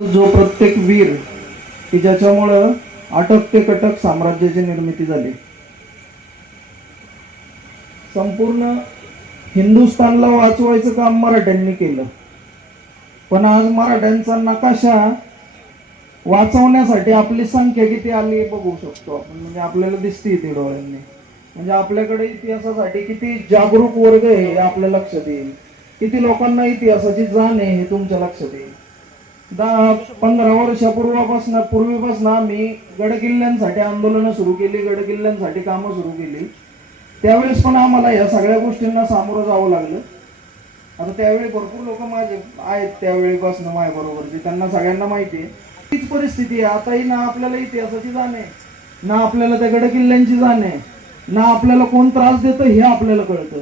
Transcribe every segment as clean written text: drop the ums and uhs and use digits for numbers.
जो प्रत्येक वीर की ज्याच्यामुळं अटक ते कटक साम्राज्याची निर्मिती झाली. संपूर्ण हिंदुस्थानला वाचवायचं काम मराठ्यांनी केलं. पण आज मराठ्यांचा नकाशा वाचवण्यासाठी आपली संख्या किती आली बघू शकतो आपण. म्हणजे आपल्याला दिसते इथे डोळ्यांनी. म्हणजे आपल्याकडे इतिहासासाठी किती जागरूक वर्ग आहे हे आपल्या लक्षात येईल. किती लोकांना इतिहासाची जाण आहे हे तुमच्या लक्षात येईल. 10-15 पूर्वीपासून आम्ही गडकिल्ल्यांसाठी आंदोलनं सुरू केली, गडकिल्ल्यांसाठी कामं सुरू केली. त्यावेळेस पण आम्हाला या सगळ्या गोष्टींना सामोरं जावं लागलं. आता त्यावेळी भरपूर लोक माझे आहेत त्यावेळीपासून माझ्या बरोबरची, त्यांना सगळ्यांना माहिती आहे तीच परिस्थिती आहे. आताही ना आपल्याला इतिहासाची जाण आहे, ना आपल्याला त्या गडकिल्ल्यांची जाण आहे, ना आपल्याला कोण त्रास देतं हे आपल्याला कळतं.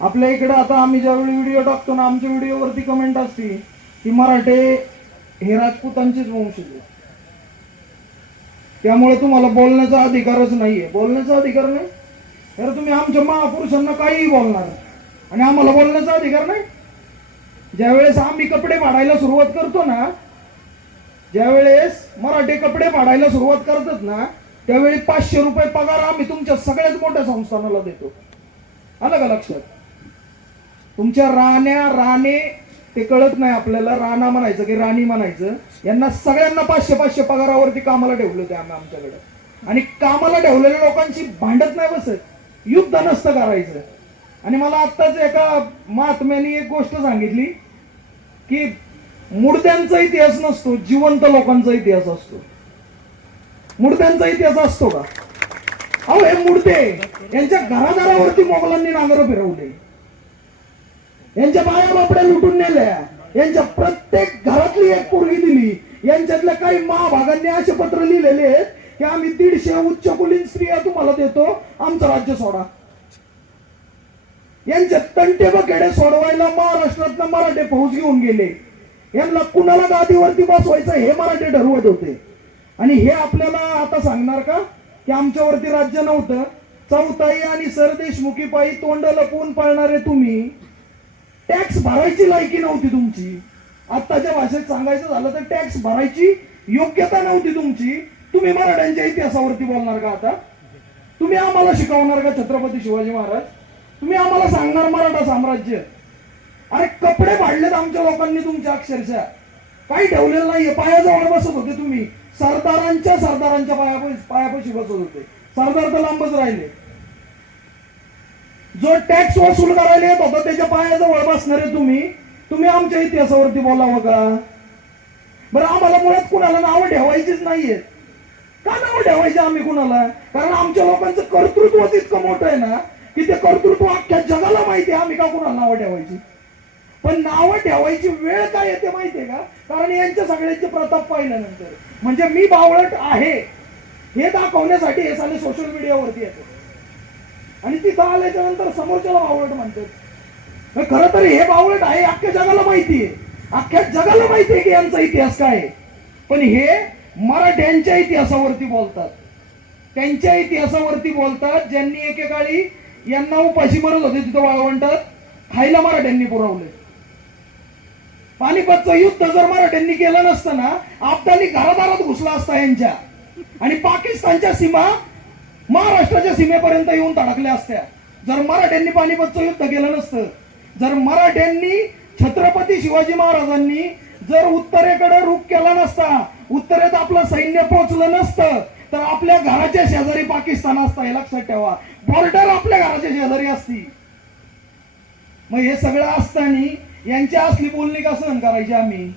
आपल्या इकडे आता आम्ही ज्यावेळी व्हिडिओ टाकतो ना, आमच्या व्हिडिओवरती कमेंट असते की मराठे हे राजपूतांचेच वंशज आहे, त्यामुळे तुम्हाला बोलण्याचा अधिकारच नाहीये. बोलण्याचा अधिकार नाही तर तुम्ही आमच्या महापुरुषांना काहीही बोलणार आणि आम्हाला बोलण्याचा अधिकार नाही. ज्यावेळेस आम्ही कपडे फाडायला सुरुवात करतो ना, ज्यावेळेस मराठे कपडे फाडायला सुरुवात करतात ना, त्यावेळी 500 रुपये पगार आम्ही तुमच्या सगळ्यात मोठ्या संस्थानाला देतो. आलं का लक्षात? तुमच्या राणे ते कळत नाही आपल्याला, राणा म्हणायचं की राणी म्हणायचं, यांना सगळ्यांना 500 पगारावरती कामाला ठेवले होते आम्ही आमच्याकडे. आणि कामाला ठेवलेल्या लोकांची भांडत नाही बसत, युद्ध नसतं करायचं. आणि मला आत्ताच एका महात्म्याने एक गोष्ट सांगितली की मुर्द्यांचा इतिहास नसतो, जिवंत लोकांचा इतिहास असतो. मुर्द्यांचा इतिहास असतो का? अहो हे मुर्दे, यांच्या घरादारावरती मोगलांनी नांगर फिरवले, यांच्या बाया बापड्या लुटून नेल्या, यांच्या प्रत्येक घरातली एक पोरगी दिली. यांच्यातल्या काही महाभागांनी असे पत्र लिहिलेले आहेत की आम्ही 150 उच्चकुलीन स्त्रिया तुम्हाला देतो, आमचं राज्य सोडा. यांचे तंटे बकेडे सोडवायला महाराष्ट्रातनं मराठे फौज घेऊन गेले. यांना कुणाला गादीवरती बसवायचं हे मराठे ठरवत होते. आणि हे आपल्याला आता सांगणार का की आमच्यावरती राज्य नव्हतं? चौथाई आणि सरदेशमुखी पायी तोंड लपवून पाळणारे तुम्ही, टॅक्स भरायची लायकी नव्हती तुमची. आत्ताच्या भाषेत सांगायचं झालं तर टॅक्स भरायची योग्यता नव्हती तुमची. तुम्ही मराठ्यांच्या इतिहासावरती बोलणार का आता? तुम्ही आम्हाला शिकवणार का छत्रपती शिवाजी महाराज? तुम्ही आम्हाला सांगणार मराठा साम्राज्य? अरे कपडे फाडलेत आमच्या लोकांनी तुमच्या, अक्षरशः काही ठेवलेलं नाहीये. पायाजवळ बसत होते तुम्ही, सरदारांच्या पायापाशी बसत होते. सरदार तर लांबच राहिले. जो टॅक्स वसूल करायला येत होता त्याच्या पायाजवळ बसणारे तुम्ही आमच्या इतिहासावरती बोलावं का? बरं आम्हाला मुळात कुणाला नावं ठेवायचीच नाहीये. का नावं ठेवायची आम्ही कुणाला? कारण आमच्या लोकांचं कर्तृत्वच इतकं मोठं आहे ना की ते कर्तृत्व अख्ख्या जगाला माहिती आहे. आम्ही का कुणाला नावं ठेवायची? पण नावं ठेवायची वेळ काय येते माहितीये का? कारण यांच्या सगळ्यांचे प्रताप पाहिल्यानंतर म्हणजे मी बावळट आहे हे दाखवण्यासाठी हे साले सोशल मीडियावरती येते आणि तिथं आल्याच्या नंतर समोरच्याला बावळट म्हणतात. खरं तर हे बावळट आहे अख्ख्या जगाला माहितीये. अख्ख्या जगाला माहितीये की यांचा इतिहास काय आहे. पण हे मराठ्यांच्या इतिहासावरती बोलतात, त्यांच्या इतिहासावरती बोलतात, ज्यांनी एकेकाळी यांना उपाशी मरत होते तिथं वाळवंटात, खायला मराठ्यांनी पुरवले. पानिपतचं युद्ध जर मराठ्यांनी केलं नसतं ना, अफगाणी घरादारात घुसला असता यांच्या आणि पाकिस्तानच्या सीमा महाराष्ट्राच्या सीमेपर्यंत येऊन धडकल्या असत्या जर मराठ्यांनी पानिपतचं युद्ध केलं नसतं. जर मराठ्यांनी, छत्रपती शिवाजी महाराजांनी जर उत्तरेकडे रुख केला नसता, उत्तरेत आपलं सैन्य पोहोचलं नसतं, तर आपल्या घराच्या शेजारी पाकिस्तान असता. हे लक्षात ठेवा, बॉर्डर आपल्या घराच्या शेजारी असती. मग हे सगळं असताना यांची असली बोलणी का सहन करायची आम्ही?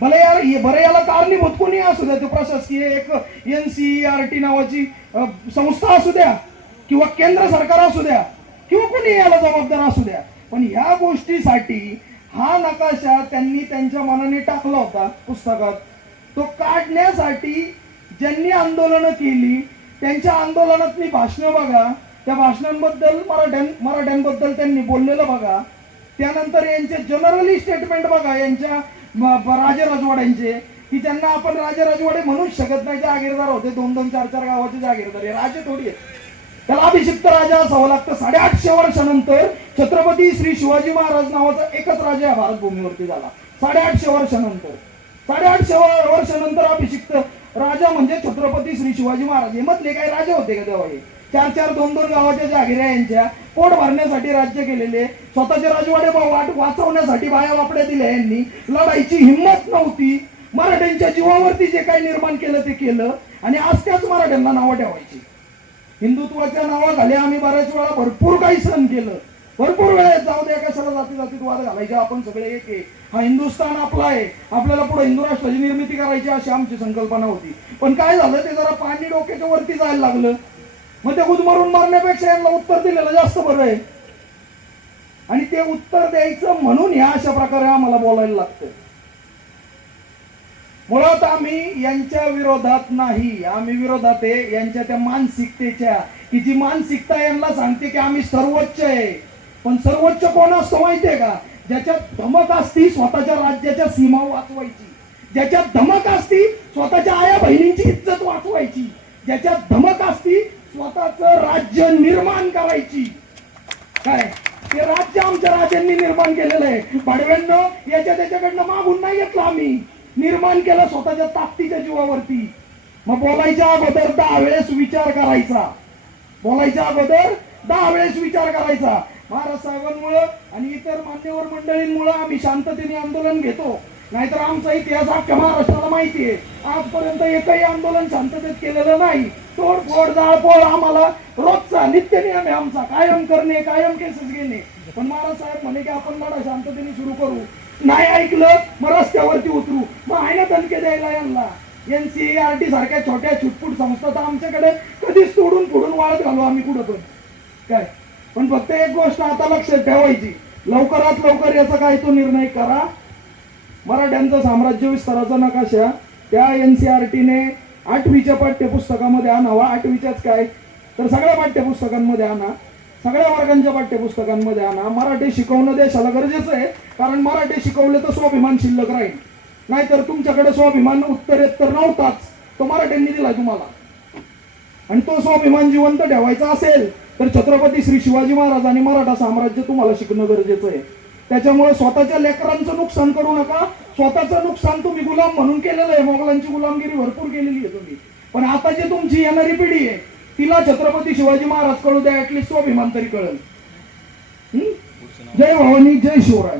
बरं याला कारणीभूत कोणी असू द्या, ते प्रशासकीय एक NCERT नावाची संस्था असू द्या किंवा केंद्र सरकार असू द्या किंवा कोणी याला जबाबदार असू द्या, पण ह्या गोष्टीसाठी हा नकाशा त्यांनी त्यांच्या मनाने टाकला होता पुस्तकात. तो काढण्यासाठी ज्यांनी आंदोलनं केली त्यांच्या आंदोलनातली भाषणं बघा, त्या भाषणांबद्दल मराठ्यांबद्दल त्यांनी बोललेलं बघा. त्यानंतर यांचे जनरली स्टेटमेंट बघा, यांच्या राजे राजवाड्यांचे, की ज्यांना आपण राजे राजवाडे म्हणूच शकत नाही. जागीरदार होते, 2-2, 4-4 गावाचे जागीरदार, राजे थोडी आहेत. त्याला अभिषिक्त राजा असावं लागतं. 850 वर्षानंतर छत्रपती श्री शिवाजी महाराज नावाचा एकच राजा या भारत भूमीवरती झाला. 850 वर्षानंतर. 850 वर्षानंतर अभिषिक्त राजा म्हणजे छत्रपती श्री शिवाजी महाराज. हे मधले काही राजे होते का तेव्हा? हे 4-4, 2-2 गावाच्या जागिऱ्या यांच्या पोट भरण्यासाठी राज्य केलेले, स्वतःचे राजवाडे वाचवण्यासाठी बाया वापड्या दिल्या यांनी. लढाईची हिंमत नव्हती. मराठ्यांच्या जीवावरती जे काही निर्माण केलं ते केलं आणि आज त्याच मराठ्यांना नावं ठेवायची. हिंदुत्वाच्या नावाखाली आम्ही बऱ्याच वेळा भरपूर काही सहन केलं. भरपूर वेळेस जाऊ द्या, कशाला जातीत वाद घालायचे, आपण सगळे एक आहे, हा हिंदुस्थान आपला आहे, आपल्याला पुढे हिंदू राष्ट्राची निर्मिती करायची अशी आमची संकल्पना होती. पण काय झालं, ते जरा पाणी डोक्याच्या वरती जायला लागलं. मग ते गुदमरून मारण्यापेक्षा यांना उत्तर दिलेलं जास्त बरं आहे. आणि ते उत्तर द्यायचं म्हणून ह्या अशा प्रकारे आम्हाला बोलायला लागतं. मुळात आम्ही यांच्या विरोधात नाही, आम्ही विरोधात आहे यांच्या त्या मानसिकतेच्या, की जी मानसिकता यांना सांगते की आम्ही सर्वोच्च आहे. पण सर्वोच्च कोण असतो माहितीये का? ज्याच्यात धमक असती स्वतःच्या राज्याच्या सीमा वाचवायची, ज्याच्यात धमक असती स्वतःच्या आया बहिणींची इज्जत वाचवायची, ज्याच्यात धमक असती स्वतःचं राज्य निर्माण करायची. काय ते राज्य आमच्या राजांनी निर्माण केलेलं आहे. पाडव्यांनो, याच्या त्याच्याकडनं मागून नाही घेतलं, आम्ही निर्माण केलं स्वतःच्या ताकदीच्या जीवावरती. मग बोलायच्या अगोदर 10 वेळेस विचार करायचा. बोलायच्या अगोदर 10 वेळेस विचार करायचा. महाराज साहेबांमुळं आणि इतर मान्यवर मंडळींमुळं आम्ही शांततेने आंदोलन घेतो. नाहीतर आमचा इतिहास अख्ख्या महाराष्ट्राला माहिती आहे. आजपर्यंत एकही आंदोलन शांततेत केलेलं नाही. तोडफोड, जाळपोळ आम्हाला रोजचा नित्य नियम आहे आमचा. कायम करणे, कायम केसेस घेणे. पण महाराज साहेब म्हणे की आपण लढा शांततेने सुरू करू. नाही ऐकलं मग रस्त्यावरती उतरू. मग आहे ना धमके द्यायला यांना. NCERT सारख्या छोट्या छुटपुट संस्था तर आमच्याकडे कधीच तोडून फोडून वाळत घालू आम्ही कुठं पण. काय पण फक्त एक गोष्ट आता लक्षात ठेवायची, लवकरात लवकर याचा काय तो निर्णय करा. मराठ्यांचा साम्राज्य विस्ताराचा नकाशा त्या NCERTने 8वीच्या पाठ्यपुस्तकामध्ये आणावा. 8वीच्याच काय तर सगळ्या पाठ्यपुस्तकांमध्ये आणा, सगळ्या वर्गांच्या पाठ्यपुस्तकांमध्ये आणा. मराठी शिकवणं देशाला गरजेचं आहे, कारण मराठी शिकवले तर स्वाभिमान शिल्लक राहील. नाहीतर तुमच्याकडे स्वाभिमान उत्तरेत्तर नव्हताच, तो मराठ्यांनी दिला तुम्हाला. आणि तो स्वाभिमान जिवंत ठेवायचा असेल तर छत्रपती श्री शिवाजी महाराज आणि मराठा साम्राज्य तुम्हाला शिकणं गरजेचं आहे. त्याच्यामुळे स्वतःच्या लेकरांचं नुकसान करू नका. स्वतःचं नुकसान तुम्ही गुलाम म्हणून केलेलं आहे. मोगलांची गुलामगिरी भरपूर केलेली आहे तुम्ही. पण आता जी तुमची येणारी पिढी आहे तिला छत्रपती शिवाजी महाराज कळू द्या, ऍटलीस्ट स्वाभिमान तरी कळेल. जय भवानी, जय शिवराय.